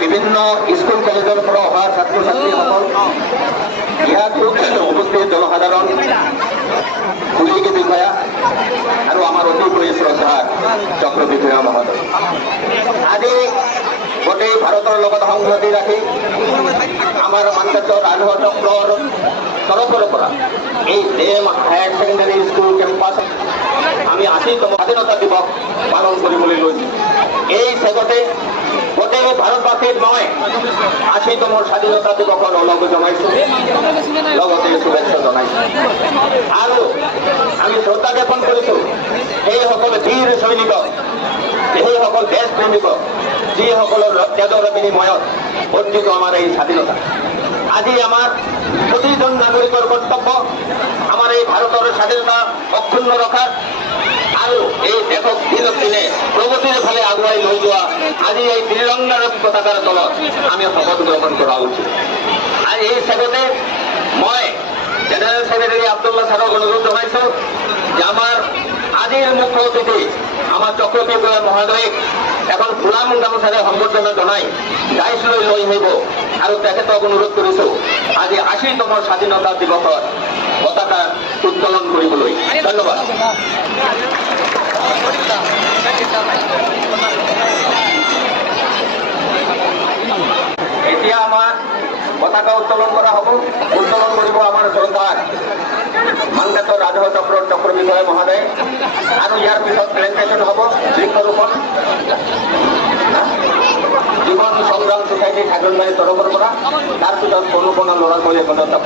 বিভিন্ন স্কুল কলেজৰ পৰা অহা ছাত্ৰ ছাত্ৰীসকল, ইয়াত উপস্থিত জনসাধাৰণ, পুলিচ বিষয়া আৰু আমাৰ অতিকৈ শ্ৰদ্ধাৰ চক্ৰ বিষয়া মহোদয়, আজি গোটেই ভাৰতৰ লগত সংগতি ৰাখি আমাৰ মানকাটৰ ৰাজহুৱা চক্ৰৰ তৰফৰ পৰা এই ডেম হায়াৰ ছেকেণ্ডাৰী স্কুল কেম্পাছ আমি ৮০তম স্বাধীনতা দিৱস পালন কৰিবলৈ লৈছোঁ। এই চেগতে গোটেই ভাৰতবাসীক মই ৮০তম স্বাধীনতা দিৱসৰ ওলগ জনাইছোঁ, লগতে শুভেচ্ছা জনাইছোঁ। আৰু আমি শ্ৰদ্ধা জ্ঞাপন কৰিছোঁ সেইসকল বীৰ সৈনিকক, সেইসকল দেশ প্ৰেমিকক, যিসকলৰ তেজৰ বিনিময়ত অৰ্জিত আমাৰ এই স্বাধীনতা। আজি আমাৰ প্ৰতিজন নাগৰিকৰ কৰ্তব্য আমাৰ এই ভাৰতৰ স্বাধীনতা অক্ষুণ্ণ ৰখা আৰু এই দেশক দিনক দিনে প্ৰগতিৰ ফালে আগুৱাই লৈ যোৱা। আজি এই ত্ৰিৰংগাৰ পতাকাৰ তলত আমি শপত গ্ৰহণ কৰা উচিত। আৰু এই চেগতে মই জেনেৰেল ছেক্ৰেটাৰী আব্দুল্লাহ ছাৰক অনুৰোধ জনাইছোঁ যে আমাৰ আজিৰ মুখ্য অতিথি আমাৰ চক্ৰবৰ্তী মহোদয়ক এখন ফুলাম গামোচাৰে সম্বৰ্ধনা জনাই দায়িত্ব লৈ আহিব আৰু তেখেতক অনুৰোধ কৰিছোঁ আজি ৮০তম স্বাধীনতা দিৱসত পতাকা উত্তোলন কৰিবলৈ। ধন্যবাদ। এতিয়া আমাৰ পতাকা উত্তোলন কৰা হ'ব। উত্তোলন কৰিব আমাৰ শ্ৰদ্ধাৰ মানকাটৰ ৰাজহুৱা চক্ৰৰ চক্ৰ বিষয়া মহোদয়, আৰু ইয়াৰ পিছত প্ৰেজেণ্টেশ্যন হ'ব বৃক্ষৰোপণ জীৱন সংগ্ৰাম ছ'চাইটি ঠাকুৰবাৰীৰ তৰফৰ পৰা, তাৰ পিছত অনুপূৰ্ণ ল'ৰা ছোৱালী পদত্যাগ